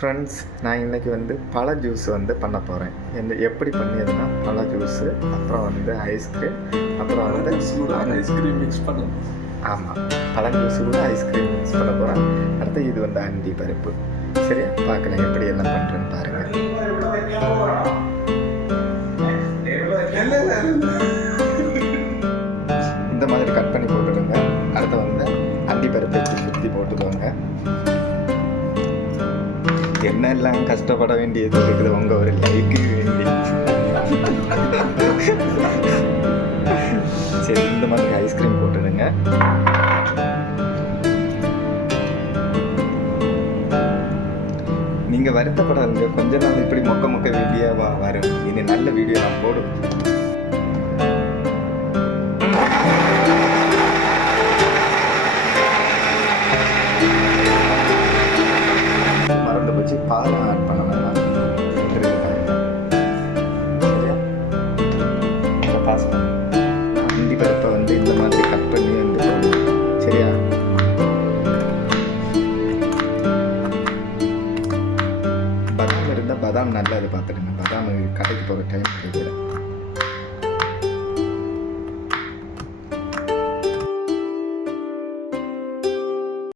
Friends, நான் இன்றைக்கி வந்து பழ ஜூஸ் வந்து பண்ண போகிறேன். எப்படி பண்ணியதுன்னா பழ ஜூஸு, அப்புறம் வந்து ஐஸ்கிரீம், அப்புறம் வந்து ஐஸ்கிரீம் மிக்ஸ் பண்ணணும். ஆமாம், பழ ஜூஸு கூட ஐஸ்கிரீம் மிக்ஸ் பண்ண போகிறேன். அடுத்து இது வந்து அண்டி பருப்பு. சரியா, பார்க்கலாம் எப்படி எல்லாம் பண்ணுறேன்னு பாருங்கள். இந்த மாதிரி கட் பண்ணி போட்டுடுங்க. அடுத்து வந்து அண்டி பருப்பை சுற்றி போட்டுக்கோங்க. என்னெல்லாம் கஷ்டப்பட வேண்டியது இருக்குது உங்க ஒரு லைக்கு வேண்டி. சரி, இந்த மாதிரி ஐஸ்கிரீம் போட்டுடுங்க. நீங்க வருத்தப்படாதுங்க, கொஞ்ச நாள் இப்படி மொக்க வீடியோவா வரும். இனி நல்ல வீடியோ நான் போடும். மறந்து போச்சு, பாலம் ஆட் பண்ண வேண்டாம். சரியா, பாஸ் அண்டி பருப்பை வந்து இந்த மாதிரி கட் பண்ணி வந்து போடணும். சரியா, பதாம் இருந்தால் பதாம் நல்லா அதை பார்த்துடுங்க. பதாம் கடைக்கு போகிற டைம் கிடைக்கல.